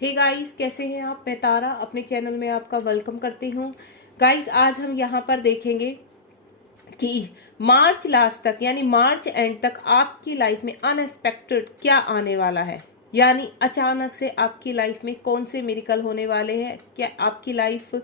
Hey guys, कैसे हैं आप? मैं तारा अपने चैनल में आपका वेलकम करती हूँ। गाइस, आज हम यहाँ पर देखेंगे कि मार्च लास्ट तक यानी मार्च एंड तक आपकी लाइफ में अनएक्सपेक्टेड क्या आने वाला है। यानी अचानक से आपकी लाइफ में कौन से मिरेकल होने वाले हैं, क्या आपकी लाइफ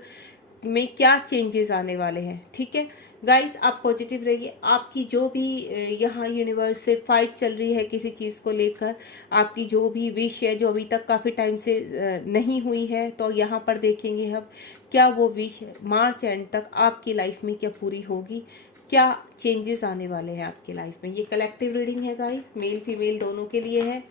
में क्या चेंजेस आने वाले हैं। ठीक है गाइस, आप पॉजिटिव रहिए। आपकी जो भी यहाँ यूनिवर्स से फाइट चल रही है किसी चीज़ को लेकर, आपकी जो भी विश है जो अभी तक काफ़ी टाइम से नहीं हुई है, तो यहाँ पर देखेंगे हम क्या वो विश मार्च एंड तक आपकी लाइफ में क्या पूरी होगी, क्या चेंजेस आने वाले हैं आपकी लाइफ में। ये कलेक्टिव रीडिंग है गाइस, मेल फीमेल दोनों के लिए है।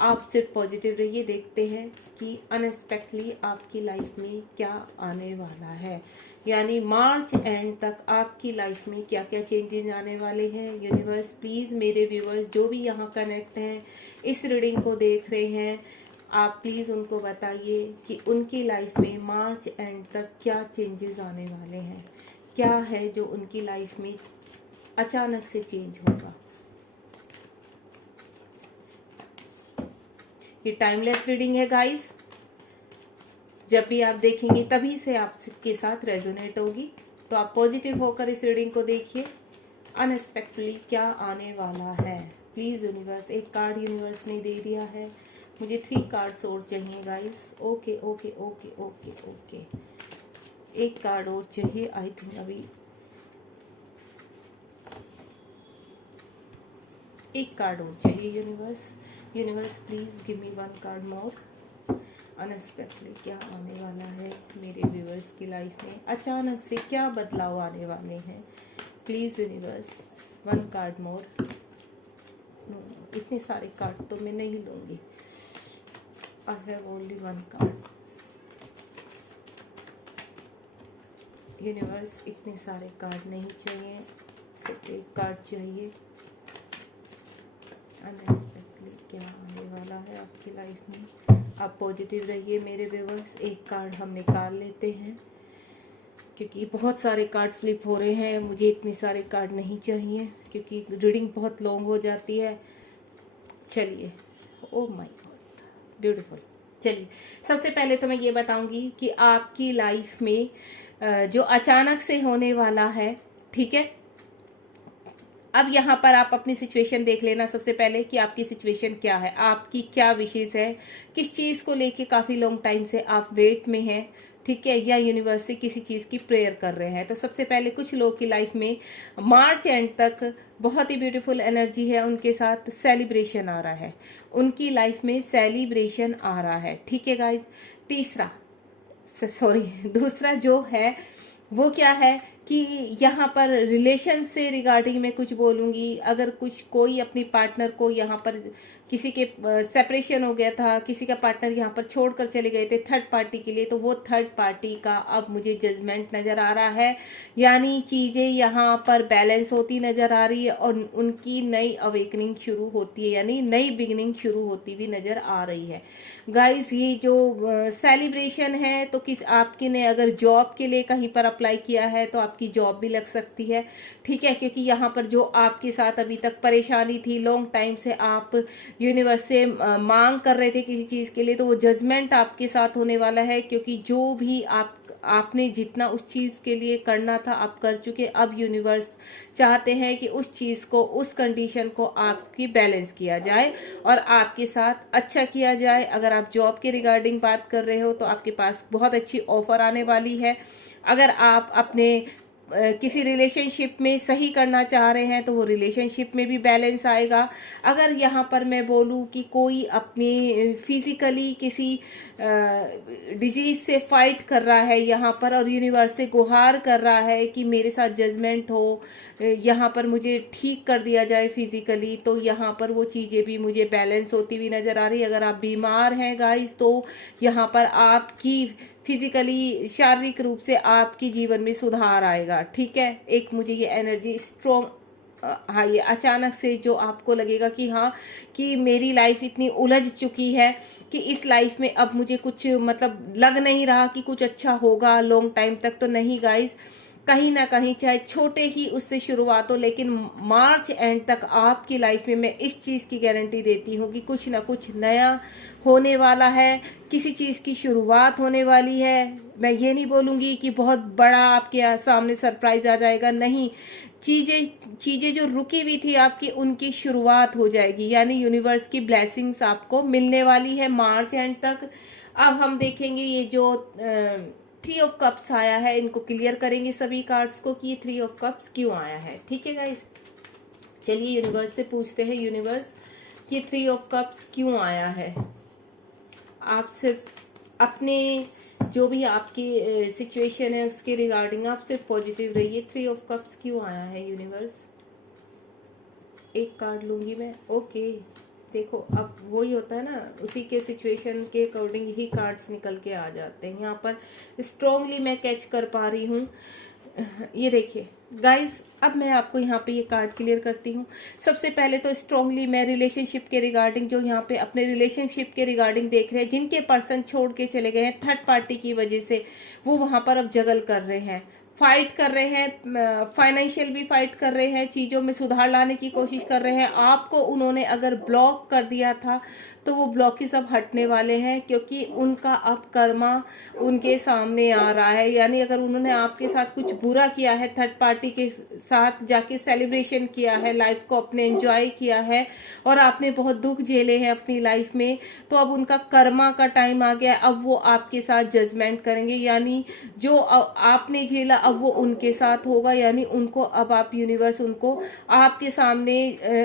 आप सिर्फ पॉजिटिव रहिए। देखते हैं कि अनएक्सपेक्टली आपकी लाइफ में क्या आने वाला है, यानी मार्च एंड तक आपकी लाइफ में क्या क्या चेंजेस आने वाले हैं। यूनिवर्स प्लीज मेरे व्यूवर्स जो भी यहाँ कनेक्ट हैं, इस रीडिंग को देख रहे हैं, आप प्लीज उनको बताइए कि उनकी लाइफ में मार्च एंड तक क्या चेंजेस आने वाले हैं, क्या है जो उनकी लाइफ में अचानक से चेंज होगा। ये टाइमलेस रीडिंग है गाइस, जब भी आप देखेंगे तभी से आपके साथ रेजोनेट होगी। तो आप पॉजिटिव होकर इस रीडिंग को देखिए। अनएक्सपेक्टेडली क्या आने वाला है, प्लीज यूनिवर्स। एक कार्ड यूनिवर्स ने दे दिया है, मुझे 3 कार्ड्स और चाहिए guys. Okay okay okay okay okay, एक कार्ड और चाहिए आई थिंक। अभी एक कार्ड और चाहिए universe. Universe please give me 1 card more. Unexpectedly क्या आने वाला है मेरे व्यूअर्स की लाइफ में, अचानक से क्या बदलाव आने वाले हैं। प्लीज यूनिवर्स 1 कार्ड मोर। इतने सारे कार्ड तो मैं नहीं लूंगी, I have only 1 card. Universe इतने सारे कार्ड नहीं चाहिए, सिर्फ एक कार्ड चाहिए। अनएक्सपेक्टेडली क्या आने वाला है आपकी लाइफ में। आप पॉजिटिव रहिए मेरे व्यूअर्स। एक कार्ड हम निकाल लेते हैं क्योंकि बहुत सारे कार्ड फ्लिप हो रहे हैं, मुझे इतने सारे कार्ड नहीं चाहिए क्योंकि रीडिंग बहुत लॉन्ग हो जाती है। चलिए, ओ माय गॉड ब्यूटीफुल। चलिए, सबसे पहले तो मैं ये बताऊंगी कि आपकी लाइफ में जो अचानक से होने वाला है, ठीक है। अब यहाँ पर आप अपनी सिचुएशन देख लेना सबसे पहले कि आपकी सिचुएशन क्या है, आपकी क्या विशेष है, किस चीज़ को लेके काफ़ी लॉन्ग टाइम से आप वेट में हैं, ठीक है, या यूनिवर्स से किसी चीज़ की प्रेयर कर रहे हैं। तो सबसे पहले कुछ लोग की लाइफ में मार्च एंड तक बहुत ही ब्यूटीफुल एनर्जी है, उनके साथ सेलिब्रेशन आ रहा है, उनकी लाइफ में सेलिब्रेशन आ रहा है, ठीक है गाइज। दूसरा जो है वो क्या है कि यहाँ पर रिलेशन से रिगार्डिंग मैं कुछ बोलूँगी। अगर कोई अपनी पार्टनर को यहाँ पर किसी के सेपरेशन हो गया था, किसी का पार्टनर यहाँ पर छोड़कर चले गए थे थर्ड पार्टी के लिए, तो वो थर्ड पार्टी का अब मुझे जजमेंट नज़र आ रहा है, यानी चीज़ें यहाँ पर बैलेंस होती नज़र आ रही है और उनकी नई अवेकनिंग शुरू होती है, यानी नई बिगिनिंग शुरू होती हुई नज़र आ रही है गाइज। ये जो सेलिब्रेशन है, तो किस आपके ने अगर जॉब के लिए कहीं पर अप्लाई किया है तो आपकी जॉब भी लग सकती है, ठीक है, क्योंकि यहाँ पर जो आपके साथ अभी तक परेशानी थी, लॉन्ग टाइम से आप यूनिवर्स से मांग कर रहे थे किसी चीज़ के लिए, तो वो जजमेंट आपके साथ होने वाला है, क्योंकि जो भी आपने जितना उस चीज़ के लिए करना था आप कर चुके। अब यूनिवर्स चाहते हैं कि उस चीज़ को, उस कंडीशन को आपकी बैलेंस किया जाए और आपके साथ अच्छा किया जाए। अगर आप जॉब के रिगार्डिंग बात कर रहे हो तो आपके पास बहुत अच्छी ऑफर आने वाली है। अगर आप अपने किसी रिलेशनशिप में सही करना चाह रहे हैं तो वो रिलेशनशिप में भी बैलेंस आएगा। अगर यहाँ पर मैं बोलूँ कि कोई अपनी फिजिकली किसी डिजीज से फाइट कर रहा है यहाँ पर और यूनिवर्स से गुहार कर रहा है कि मेरे साथ जजमेंट हो, यहाँ पर मुझे ठीक कर दिया जाए फिजिकली, तो यहाँ पर वो चीज़ें भी मुझे बैलेंस होती हुई नज़र आ रही है। अगर आप बीमार हैं गाइस, तो यहाँ पर आपकी फिजिकली शारीरिक रूप से आपकी जीवन में सुधार आएगा, ठीक है। एक मुझे ये एनर्जी स्ट्रॉन्ग, हाँ, ये अचानक से जो आपको लगेगा कि हाँ कि मेरी लाइफ इतनी उलझ चुकी है कि इस लाइफ में अब मुझे कुछ मतलब लग नहीं रहा कि कुछ अच्छा होगा लॉन्ग टाइम तक, तो नहीं गाइस, कहीं ना कहीं चाहे छोटे ही उससे शुरुआत हो, लेकिन मार्च एंड तक आपकी लाइफ में मैं इस चीज़ की गारंटी देती हूँ कि कुछ ना कुछ नया होने वाला है, किसी चीज़ की शुरुआत होने वाली है। मैं ये नहीं बोलूँगी कि बहुत बड़ा आपके सामने सरप्राइज आ जाएगा, नहीं, चीज़ें चीज़ें जो रुकी हुई थी आपकी, उनकी शुरुआत हो जाएगी, यानी यूनिवर्स की ब्लेसिंग्स आपको मिलने वाली है मार्च एंड तक। अब हम देखेंगे ये जो 3 ऑफ कप्स आया है, इनको क्लियर करेंगे सभी कार्ड्स को कि 3 ऑफ कप्स क्यों आया है। ठीक है गाइस, चलिए यूनिवर्स से पूछते हैं, यूनिवर्स ये 3 ऑफ कप्स क्यों आया है। आप सिर्फ अपने जो भी आपकी सिचुएशन है उसके रिगार्डिंग आप सिर्फ पॉजिटिव रहिए। 3 ऑफ कप्स क्यों आया है यूनिवर्स। एक कार्ड लूंगी मैं, ओके। देखो अब वही होता है ना, उसी के सिचुएशन के अकॉर्डिंग ही कार्ड्स निकल के आ जाते हैं। यहाँ पर स्ट्रांगली मैं कैच कर पा रही हूँ। ये देखिए गाइस, अब मैं आपको यहाँ पे ये कार्ड क्लियर करती हूँ। सबसे पहले तो स्ट्रांगली मैं रिलेशनशिप के रिगार्डिंग, जो यहाँ पे अपने रिलेशनशिप के रिगार्डिंग देख रहे हैं, जिनके पर्सन छोड़ के चले गए हैं थर्ड पार्टी की वजह से, वो वहां पर अब जगल कर रहे हैं, फाइट कर रहे हैं, फाइनेंशियल भी फाइट कर रहे हैं, चीजों में सुधार लाने की कोशिश कर रहे हैं। आपको उन्होंने अगर ब्लॉक कर दिया था तो वो ब्लॉकेज अब हटने वाले हैं, क्योंकि उनका अब कर्मा उनके सामने आ रहा है। यानी अगर उन्होंने आपके साथ कुछ बुरा किया है, थर्ड पार्टी के साथ जाके सेलिब्रेशन किया है, लाइफ को अपने एंजॉय किया है और आपने बहुत दुख झेले हैं अपनी लाइफ में, तो अब उनका कर्मा का टाइम आ गया। अब वो आपके साथ जजमेंट करेंगे, यानी जो आपने झेला अब वो उनके साथ होगा। यानी उनको अब आप यूनिवर्स उनको आपके सामने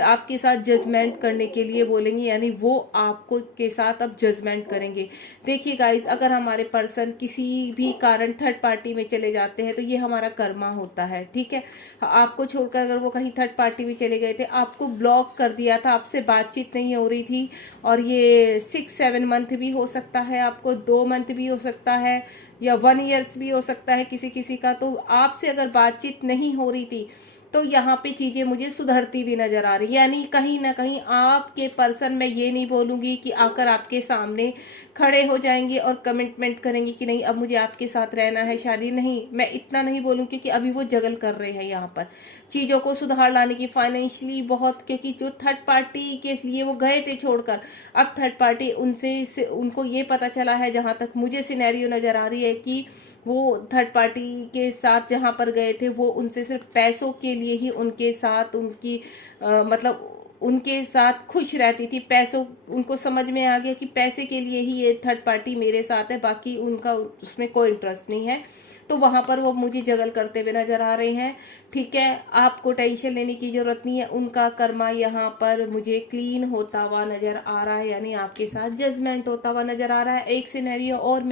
आपके साथ जजमेंट करने के लिए बोलेंगे, यानी वो आपको के साथ अब जजमेंट करेंगे। देखिए गाइस, अगर हमारे पर्सन किसी भी कारण थर्ड पार्टी में चले जाते हैं तो ये हमारा कर्मा होता है। ठीक है, आपको छोड़कर अगर वो कहीं थर्ड पार्टी में चले गए थे, आपको ब्लॉक कर दिया था, आपसे बातचीत नहीं हो रही थी, और ये 6-7 मंथ भी हो सकता है, आपको 2 मंथ भी हो सकता है, या 1 ईयर्स भी हो सकता है किसी किसी का। तो आपसे अगर बातचीत नहीं हो रही थी तो यहाँ पे चीजें मुझे सुधरती भी नजर आ रही, यानी कहीं ना कहीं आपके पर्सन, मैं ये नहीं बोलूंगी कि आकर आपके सामने खड़े हो जाएंगे और कमिटमेंट करेंगे कि नहीं अब मुझे आपके साथ रहना है, शादी नहीं, मैं इतना नहीं बोलूंगी, क्योंकि अभी वो जगल कर रहे हैं यहाँ पर चीजों को सुधार लाने की, फाइनेंशियली बहुत, क्योंकि जो थर्ड पार्टी के लिए वो गए थे छोड़कर, अब थर्ड पार्टी उनसे उनको ये पता चला है, जहां तक मुझे सिनेरियो नजर आ रही है, कि वो थर्ड पार्टी के साथ जहां पर गए थे वो उनसे सिर्फ पैसों के लिए ही उनके साथ उनकी मतलब उनके साथ खुश रहती थी। पैसों, उनको समझ में आ गया कि पैसे के लिए ही ये थर्ड पार्टी मेरे साथ है, बाकी उनका उसमें कोई इंटरेस्ट नहीं है। तो वहां पर वो मुझे जगल करते हुए नजर आ रहे हैं। ठीक है, आपको टेंशन लेने की जरूरत नहीं है, उनका कर्मा यहाँ पर मुझे क्लीन होता हुआ नजर आ रहा है, यानी आपके साथ जजमेंट होता हुआ नजर आ रहा है। एक सिनेरियो और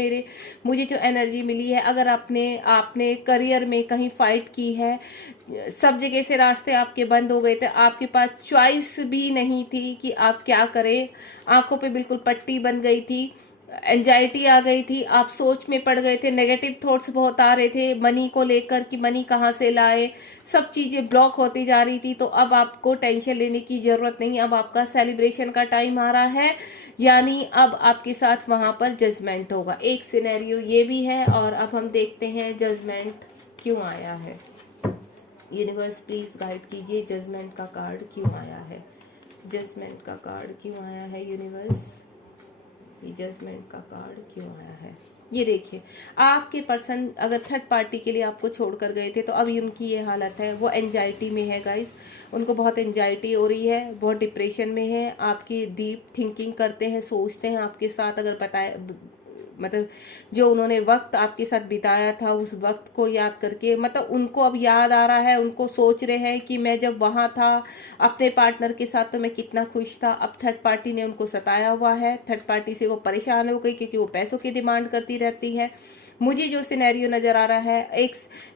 मुझे जो एनर्जी मिली है, अगर आपने करियर में कहीं फाइट की है, सब जगह से रास्ते आपके बंद हो गए थे, आपके पास चॉइस भी नहीं थी कि आप क्या करें, आंखों पे बिल्कुल पट्टी बन गई थी, एंजाइटी आ गई थी, आप सोच में पड़ गए थे, नेगेटिव थॉट्स बहुत आ रहे थे मनी को लेकर कि मनी कहाँ से लाए, सब चीजें ब्लॉक होती जा रही थी। तो अब आपको टेंशन लेने की जरूरत नहीं, अब आपका सेलिब्रेशन का टाइम आ रहा है, यानी अब आपके साथ वहां पर जजमेंट होगा। एक सिनेरियो ये भी है, और अब हम देखते हैं जजमेंट क्यों आया है। यूनिवर्स प्लीज गाइड कीजिए, जजमेंट का कार्ड क्यों आया है, जजमेंट का कार्ड क्यों आया है यूनिवर्स, ये जजमेंट का कार्ड क्यों आया है। ये देखिए, आपके पर्सन अगर थर्ड पार्टी के लिए आपको छोड़कर गए थे तो अभी उनकी ये हालत है, वो एंजाइटी में है गाइस, उनको बहुत एंजाइटी हो रही है, बहुत डिप्रेशन में है, आपकी डीप थिंकिंग करते हैं, सोचते हैं आपके साथ, अगर बताए मतलब जो उन्होंने वक्त आपके साथ बिताया था उस वक्त को याद करके, मतलब उनको अब याद आ रहा है, उनको सोच रहे हैं कि मैं जब वहां था अपने पार्टनर के साथ तो मैं कितना खुश था। अब थर्ड पार्टी ने उनको सताया हुआ है, थर्ड पार्टी से वो परेशान हो गई, क्योंकि वो पैसों की डिमांड करती रहती है। मुझे जो सिनेरियो नजर आ रहा है एक,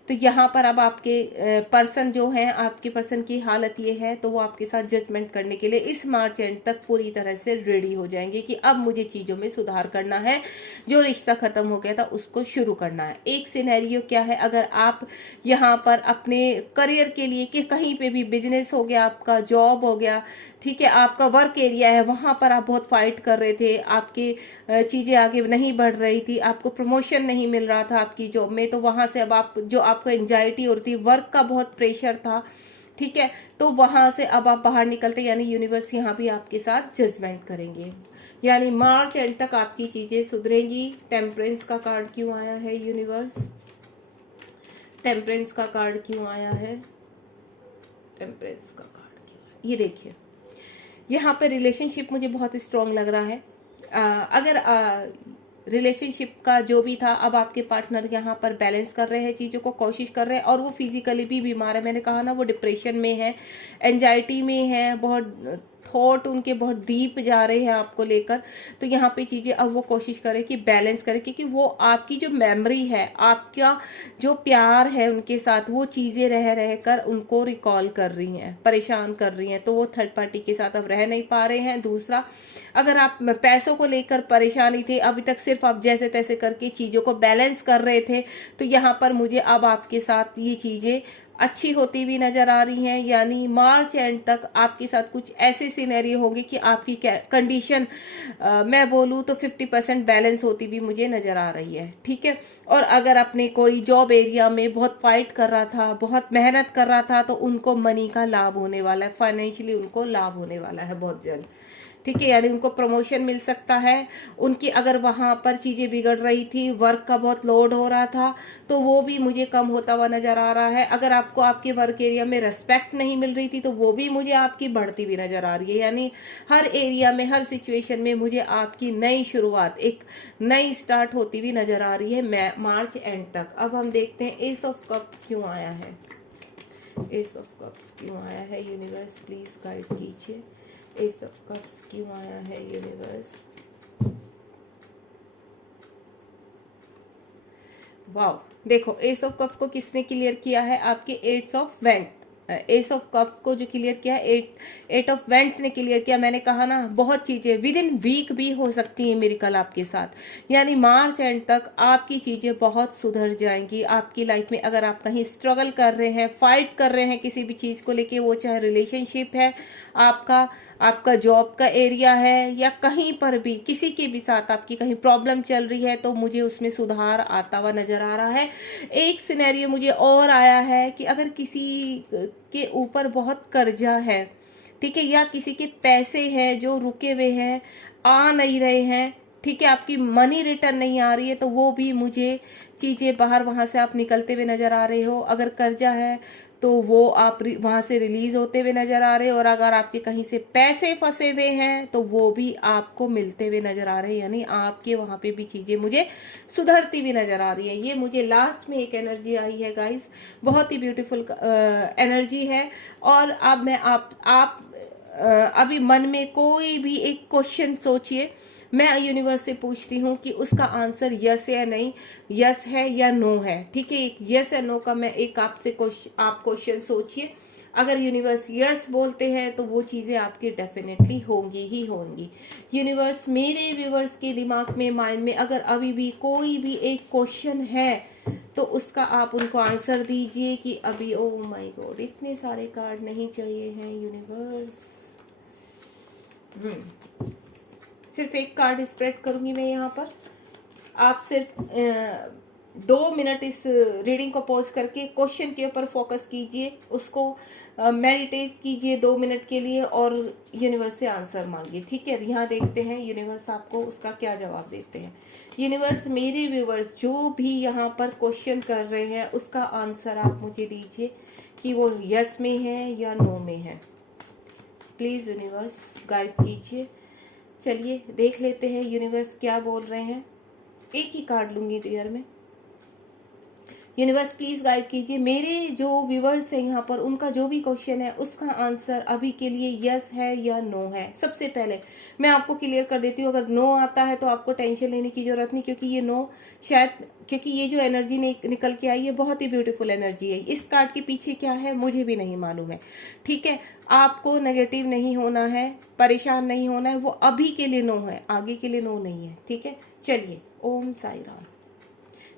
तो यहाँ पर अब आपके पर्सन जो है, आपके पर्सन की हालत ये है, तो वो आपके साथ जजमेंट करने के लिए इस मार्च एंड तक पूरी तरह से रेडी हो जाएंगे कि अब मुझे चीजों में सुधार करना है, जो रिश्ता खत्म हो गया था उसको शुरू करना है। एक सिनेरियो क्या है, अगर आप यहाँ पर अपने करियर के लिए, कि कहीं पे भी बिजनेस हो गया, आपका जॉब हो गया, ठीक है, आपका वर्क एरिया है, वहां पर आप बहुत फाइट कर रहे थे, आपकी चीजें आगे नहीं बढ़ रही थी, आपको प्रमोशन नहीं मिल रहा था आपकी जॉब में, तो वहां से अब आप जो आप आपको एंजाइटी हो रही थी, वर्क का बहुत प्रेशर था, ठीक है, तो वहां से अब आप बाहर निकलते, यानी यूनिवर्स यहाँ भी आपके साथ जजमेंट करेंगे, यानी मार्च एंड तक आपकी चीजें सुधरेंगी। टेम्परेंस का कार्ड क्यों आया है यूनिवर्स? टेम्परेंस का कार्ड क्यों आया है? टेम्परेंस का कार्ड क्यों आया? ये देखिए, यहाँ पे रिलेशनशिप मुझे बहुत स्ट्रांग लग रहा है। अगर रिलेशनशिप का जो भी था, अब आपके पार्टनर यहाँ पर बैलेंस कर रहे हैं, चीज़ों को कोशिश कर रहे हैं, और वो फिजिकली भी बीमार है। मैंने कहा ना, वो डिप्रेशन में है, एंजाइटी में है, बहुत थॉट उनके बहुत डीप जा रहे हैं आपको लेकर। तो यहाँ पे चीजें अब वो कोशिश करें कि बैलेंस करें, क्योंकि वो आपकी जो मेमोरी है, आपका जो प्यार है उनके साथ, वो चीजें रह रह कर उनको रिकॉल कर रही हैं, परेशान कर रही हैं, तो वो थर्ड पार्टी के साथ अब रह नहीं पा रहे हैं। दूसरा, अगर आप पैसों को लेकर परेशानी थी, अभी तक सिर्फ आप जैसे तैसे करके चीजों को बैलेंस कर रहे थे, तो यहाँ पर मुझे अब आपके साथ ये चीजें अच्छी होती हुई नजर आ रही हैं। यानी मार्च एंड तक आपके साथ कुछ ऐसे सिनेरियो होंगे कि आपकी कंडीशन मैं बोलूँ तो 50% बैलेंस होती भी मुझे नजर आ रही है, ठीक है। और अगर अपने कोई जॉब एरिया में बहुत फाइट कर रहा था, बहुत मेहनत कर रहा था, तो उनको मनी का लाभ होने वाला है, फाइनेंशियली उनको लाभ होने वाला है बहुत जल्द, ठीक है। यानी उनको प्रमोशन मिल सकता है। उनकी अगर वहां पर चीजें बिगड़ रही थी, वर्क का बहुत लोड हो रहा था, तो वो भी मुझे कम होता हुआ नजर आ रहा है। अगर आपको आपके वर्क एरिया में रेस्पेक्ट नहीं मिल रही थी, तो वो भी मुझे आपकी बढ़ती हुई नजर आ रही है। यानी हर एरिया में, हर सिचुएशन में मुझे आपकी नई शुरुआत, एक नई स्टार्ट होती हुई नजर आ रही है मार्च एंड तक। अब हम देखते हैं एस ऑफ कप क्यों आया है। एस ऑफ कप्स क्यों आया है यूनिवर्स, प्लीज गाइड कीजिए। एस ऑफ कप्स क्यों आया है यूनिवर्स? वाओ, देखो एस ऑफ कप को किसने क्लियर किया है? आपके eights of wands, ace of cup को जो क्लियर किया है, एट ऑफ वेंट्स ने क्लियर किया। मैंने कहा ना, बहुत चीजें विद इन वीक भी हो सकती है मिरेकल आपके साथ। यानी मार्च एंड तक आपकी चीजें बहुत सुधर जाएंगी आपकी लाइफ में। अगर आप कहीं स्ट्रगल कर रहे हैं, फाइट कर रहे हैं किसी भी चीज को लेके, वो चाहे रिलेशनशिप है आपका जॉब का एरिया है, या कहीं पर भी किसी के भी साथ आपकी कहीं प्रॉब्लम चल रही है, तो मुझे उसमें सुधार आता हुआ नजर आ रहा है। एक सिनेरियो मुझे और आया है कि अगर किसी के ऊपर बहुत कर्जा है, ठीक है, या किसी के पैसे हैं जो रुके हुए हैं, आ नहीं रहे हैं, ठीक है, आपकी मनी रिटर्न नहीं आ रही है, तो वो भी मुझे चीजें बाहर वहां से आप निकलते हुए नजर आ रहे हो। अगर कर्जा है तो वो आप वहां से रिलीज होते हुए नजर आ रहे हो, और अगर आपके कहीं से पैसे फंसे हुए हैं तो वो भी आपको मिलते हुए नजर आ रहे हैं। यानी आपके वहां पे भी चीजें मुझे सुधरती हुई नजर आ रही है। ये मुझे लास्ट में एक एनर्जी आई है गाइस, बहुत ही ब्यूटीफुल एनर्जी है। और अब मैं आप अभी मन में कोई भी एक क्वेश्चन सोचिए, मैं यूनिवर्स से पूछती हूँ कि उसका आंसर यस या नहीं, यस है या नो है, ठीक है। एक यस या नो का मैं एक आपसे आप क्वेश्चन सोचिए। अगर यूनिवर्स यस बोलते हैं तो वो चीजें आपकी डेफिनेटली होंगी ही होंगी। यूनिवर्स, मेरे व्यूवर्स के दिमाग में, माइंड में अगर अभी भी कोई भी एक क्वेश्चन है, तो उसका आप उनको आंसर दीजिए कि अभी, ओ माय गॉड, इतने सारे कार्ड नहीं चाहिए हैं यूनिवर्स। सिर्फ एक कार्ड स्प्रेड करूंगी मैं यहाँ पर। आप सिर्फ 2 मिनट इस रीडिंग को पॉज करके क्वेश्चन के ऊपर फोकस कीजिए, उसको मेडिटेट कीजिए 2 मिनट के लिए, और यूनिवर्स से आंसर मांगिए, ठीक है। यहाँ देखते हैं यूनिवर्स आपको उसका क्या जवाब देते हैं। यूनिवर्स, मेरे व्यूवर्स जो भी यहाँ पर क्वेश्चन कर रहे हैं, उसका आंसर आप मुझे दीजिए कि वो यस में है या नो में है। प्लीज यूनिवर्स गाइड कीजिए। चलिए देख लेते हैं यूनिवर्स क्या बोल रहे हैं। एक ही कार्ड लूंगी डियर में। यूनिवर्स प्लीज गाइड कीजिए, मेरे जो व्यूवर्स हैं यहाँ पर, उनका जो भी क्वेश्चन है उसका आंसर अभी के लिए यस है या नो है। सबसे पहले मैं आपको क्लियर कर देती हूँ, अगर नो आता है तो आपको टेंशन लेने की जरूरत नहीं, क्योंकि ये नो शायद, क्योंकि ये जो एनर्जी निकल के आई है बहुत ही ब्यूटीफुल एनर्जी है। इस कार्ड के पीछे क्या है मुझे भी नहीं मालूम है, ठीक है। आपको नेगेटिव नहीं होना है, परेशान नहीं होना है, वो अभी के लिए नो है, आगे के लिए नो नहीं है, ठीक है। चलिए, ओम साई राम।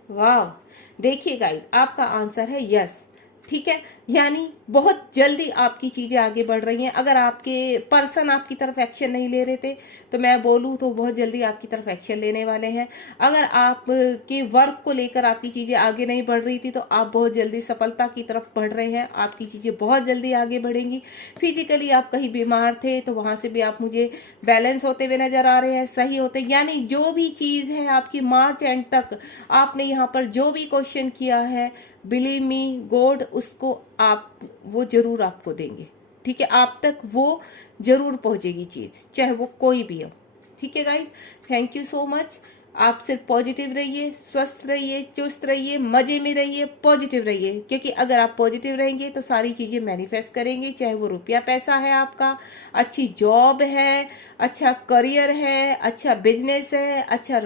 वाह, देखिए गाइस, आपका आंसर है यस। ठीक है, यानी बहुत जल्दी आपकी चीजें आगे बढ़ रही हैं। अगर आपके पर्सन आपकी तरफ एक्शन नहीं ले रहे थे तो मैं बोलूँ तो बहुत जल्दी आपकी तरफ एक्शन लेने वाले हैं। अगर आप के वर्क को लेकर आपकी चीजें आगे नहीं बढ़ रही थी तो आप बहुत जल्दी सफलता की तरफ बढ़ रहे हैं, आपकी चीजें बहुत जल्दी आगे बढ़ेंगी। फिजिकली आप कहीं बीमार थे तो वहां से भी आप मुझे बैलेंस होते हुए नजर आ रहे हैं, सही होते, यानी जो भी चीज है आपकी मार्च एंड तक आपने यहाँ पर जो भी क्वेश्चन किया है, बिलीव मी गॉड उसको आप वो जरूर आपको देंगे। ठीक है, आप तक वो जरूर पहुंचेगी चीज, चाहे वो कोई भी हो। ठीक है guys, thank you so much. आप सिर्फ पॉजिटिव रहिए, स्वस्थ रहिए, चुस्त रहिए, मजे में रहिए, पॉजिटिव रहिए, क्योंकि अगर आप पॉजिटिव रहेंगे तो सारी चीजें मैनिफेस्ट करेंगे, चाहे वो रुपया पैसा है आपका, अच्छी जॉब है, अच्छा करियर है, अच्छा बिजनेस है, अच्छा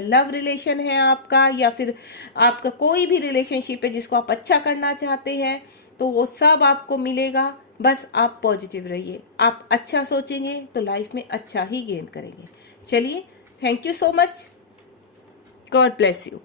लव रिलेशन है आपका, या फिर आपका कोई भी रिलेशनशिप है जिसको आप अच्छा करना चाहते हैं, तो वो सब आपको मिलेगा। बस आप पॉजिटिव रहिए, आप अच्छा सोचेंगे तो लाइफ में अच्छा ही गेन करेंगे। चलिए, thank you so much, God bless you.